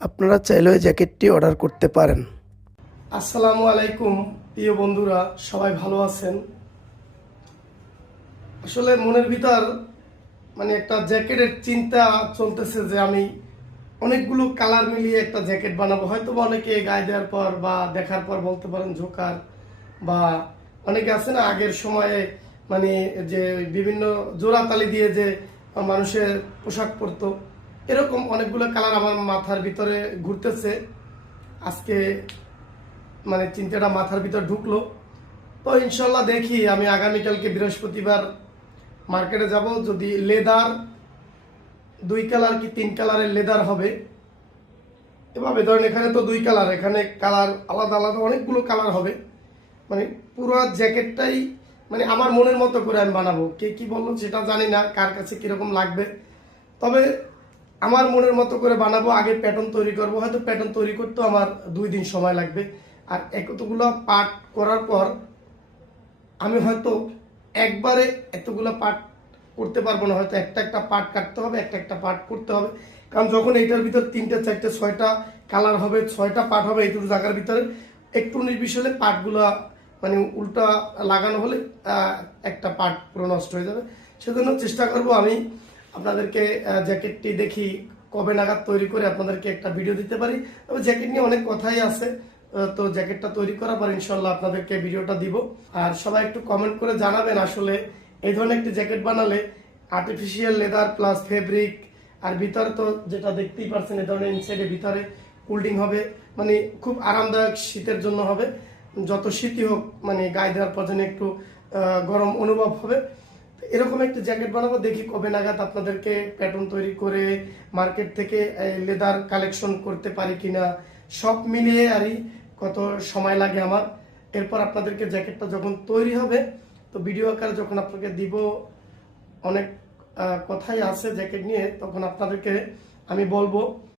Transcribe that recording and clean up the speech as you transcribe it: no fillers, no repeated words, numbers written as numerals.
আপনারা চাইলে ওই জ্যাকেটটি অর্ডার করতে পারেন। আসসালামু আলাইকুম প্রিয় বন্ধুরা, সবাই ভালো আছেন? আসলে মনের ভিতর একটা জ্যাকেটের চিন্তা চলতেছে যে আমি অনেকগুলো কালার মিলিয়ে একটা জ্যাকেট বানাবো। হয়তো বা অনেকে গায়ে দেওয়ার পর বা দেখার পর বলতে পারেন ঝোকার, বা অনেকে আছে না আগের সময়ে মানে যে বিভিন্ন জোড়াতালি দিয়ে যে মানুষের পোশাক পরতো, এরকম অনেকগুলো কালার আমার মাথার ভিতরে ঘুরতেছে। আজকে চিন্তাটা মাথার ভিতর ঢুকলো, তো ইনশাল্লাহ দেখি আমি আগামীকালকে বৃহস্পতিবার মার্কেটে যাব। যদি লেদার 2 কালার কি 3 কালারের লেদার হবে, এভাবে ধরেন এখানে তো 2 কালার, এখানে কালার আলাদা আলাদা অনেকগুলো কালার হবে। পুরো জ্যাকেটটাই আমার মনের মতো করে আমি বানাবো। কে কি বললো সেটা জানি না, কার কাছে কিরকম লাগবে, তবে আমার মনের মতো করে বানাবো। আগে প্যাটার্ন তৈরি করব, হয়তো প্যাটার্ন তৈরি করতেও আমার 2 দিন সময় লাগবে। আর এতগুলো পার্ট করার পর আমি হয়তো একবারে এতগুলো পার্ট করতে পারবো না, হয়তো একটা একটা পার্ট কাটতে হবে, একটা একটা পার্ট করতে হবে। কারণ যখন এইটার ভিতর 3টে 4টে 6টা কালার হবে, 6টা পার্ট হবে, এইটুকু জায়গার ভিতরে একটু নির্বিষ হলে পার্টগুলো উল্টা লাগানো হলে একটা পার্ট পুরো নষ্ট হয়ে যাবে। সেজন্য চেষ্টা করব আমি আপনাদেরকে জ্যাকেটটি দেখি কবে নাগাদ তৈরি করে আপনাদেরকে একটা ভিডিও দিতে পারি। তবে জ্যাকেট নিয়ে অনেক কথাই আছে, তো জ্যাকেটটা তৈরি করার পর ইনশাল্লাহ আপনাদেরকে ভিডিওটা দিব। আর সবাই একটু কমেন্ট করে জানাবেন আসলে এই ধরনের একটি জ্যাকেট বানালে আর্টিফিশিয়াল লেদার প্লাস ফেব্রিক, আর ভিতরে তো যেটা দেখতেই পাচ্ছেন এই ধরনের ইনসাইডের ভিতরে কুলডিং হবে, খুব আরামদায়ক শীতের জন্য হবে। যত শীতই হোক গায়ে দেওয়ার পর যেন একটু গরম অনুভব হবে। এরকম একটা জ্যাকেট বানাবো, দেখি কবে নাগাদ আপনাদেরকে প্যাটার্ন তৈরি করে মার্কেট থেকে লেদার কালেকশন করতে পারি কিনা, সব মিলিয়ে আরই কত সময় লাগে আমার। এরপর আপনাদেরকে জ্যাকেটটা যখন তৈরি হবে, তো ভিডিও আকারে যখন আপনাকে দিব, অনেক কথাই আছে জ্যাকেট নিয়ে, তখন আপনাদেরকে আমি বলবো।